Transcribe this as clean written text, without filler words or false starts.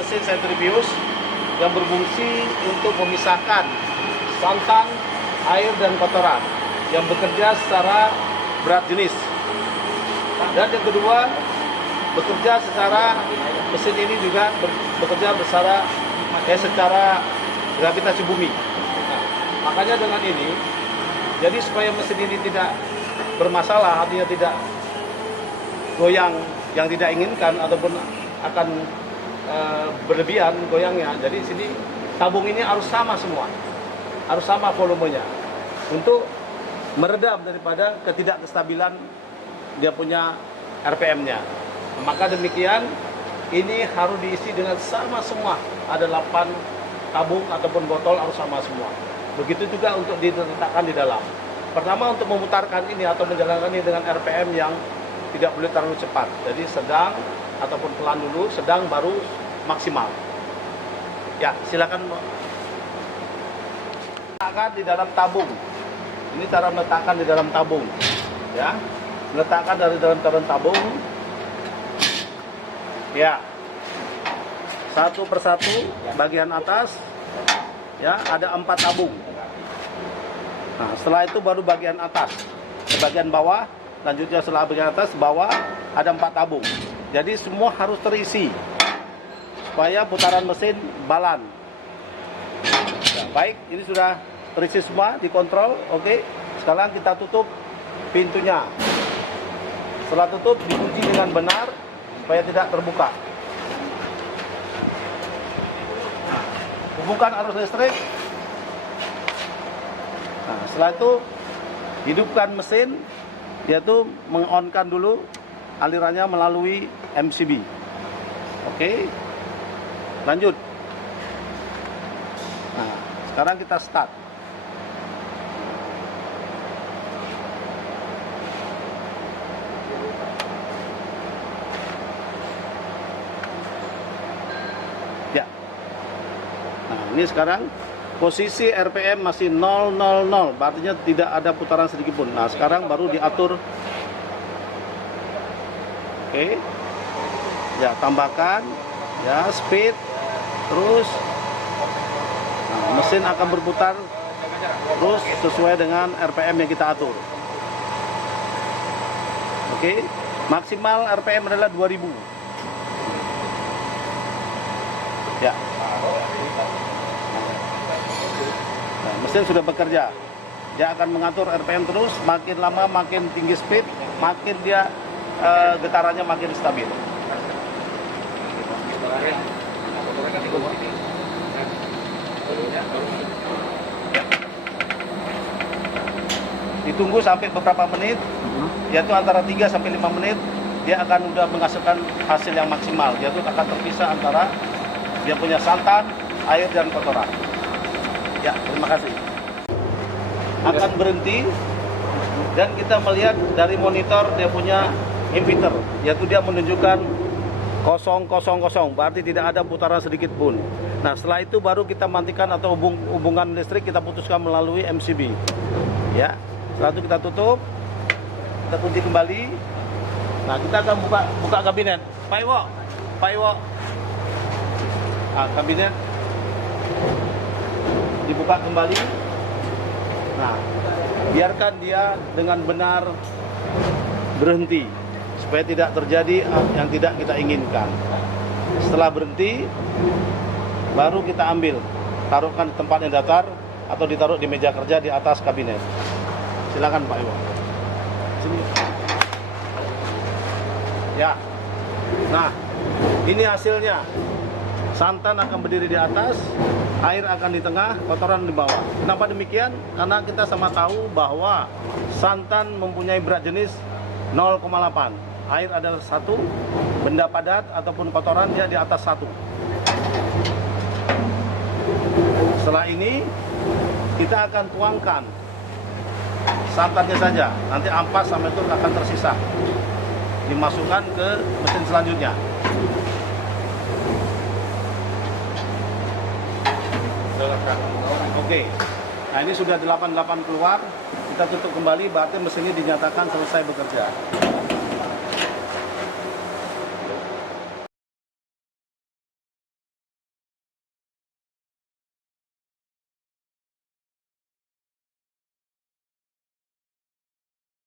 mesin sentrifuge yang berfungsi untuk memisahkan santan, air, dan kotoran yang bekerja secara berat jenis. Dan yang kedua, bekerja secara mesin ini juga bekerja secara gravitasi bumi. Nah, makanya dengan ini, jadi supaya mesin ini tidak bermasalah, artinya tidak goyang yang tidak inginkan ataupun akan berlebihan goyangnya. Jadi sini tabung ini harus sama semua, harus sama volumenya untuk meredam daripada ketidakkestabilan dia punya RPM-nya. Maka demikian ini harus diisi dengan sama semua. Ada 8 tabung ataupun botol harus sama semua. Begitu juga untuk diletakkan di dalam. Pertama untuk memutarkan ini atau menjalankan ini dengan RPM yang tidak boleh terlalu cepat. Jadi sedang ataupun pelan dulu, sedang baru maksimal. Ya, silakan letakkan di dalam tabung. Ini cara meletakkan di dalam tabung. Ya, letakkan dari dalam tabung. Ya, satu persatu bagian atas. Ya, ada 4 tabung. Nah, setelah itu baru bagian atas, bagian bawah, lanjutnya setelah bagian atas, bawah ada 4 tabung. Jadi semua harus terisi supaya putaran mesin balan. Nah, baik, ini sudah terisi semua, dikontrol. Oke, sekarang kita tutup pintunya. Setelah tutup, dikunci dengan benar supaya tidak terbuka. Nah, hubungkan arus listrik. Nah, setelah itu hidupkan mesin, yaitu mengonkan dulu alirannya melalui MCB. Oke, lanjut. Nah, sekarang kita start. Ya. Nah, ini sekarang posisi RPM masih 000, artinya tidak ada putaran sedikit pun. Nah, sekarang baru diatur. Oke. Ya, tambahkan ya speed terus. Nah, mesin akan berputar terus sesuai dengan RPM yang kita atur. Oke. Maksimal RPM adalah 2000. Ya. Nah, mesin sudah bekerja. Dia akan mengatur RPM terus, makin lama makin tinggi speed, makin dia getarannya makin stabil. Ditunggu sampai beberapa menit, yaitu antara 3 sampai 5 menit, dia akan udah menghasilkan hasil yang maksimal, yaitu akan terpisah antara dia punya santan, air, dan kotoran. Ya, terima kasih. Akan berhenti dan kita melihat dari monitor dia punya impeller, yaitu dia menunjukkan 000, berarti tidak ada putaran sedikit pun. Nah, setelah itu baru kita matikan atau hubungan listrik kita putuskan melalui MCB. Ya, setelah itu kita tutup, kita kunci kembali. Nah, kita akan buka kabinet. Pak Iwo. Nah, kabinet dibuka kembali. Nah, biarkan dia dengan benar berhenti supaya tidak terjadi yang tidak kita inginkan. Setelah berhenti, baru kita ambil, taruhkan di tempat yang datar atau ditaruh di meja kerja di atas kabinet. Silakan Pak Iwo. Sini. Ya. Nah, ini hasilnya. Santan akan berdiri di atas, air akan di tengah, kotoran di bawah. Kenapa demikian? Karena kita sama tahu bahwa santan mempunyai berat jenis 0,8. Air adalah 1, benda padat ataupun kotoran dia di atas 1. Setelah ini, kita akan tuangkan santannya saja. Nanti ampas sama itu akan tersisa. Dimasukkan ke mesin selanjutnya. Oke. Nah, ini sudah 88 keluar. Kita tutup kembali, berarti mesin ini dinyatakan selesai bekerja.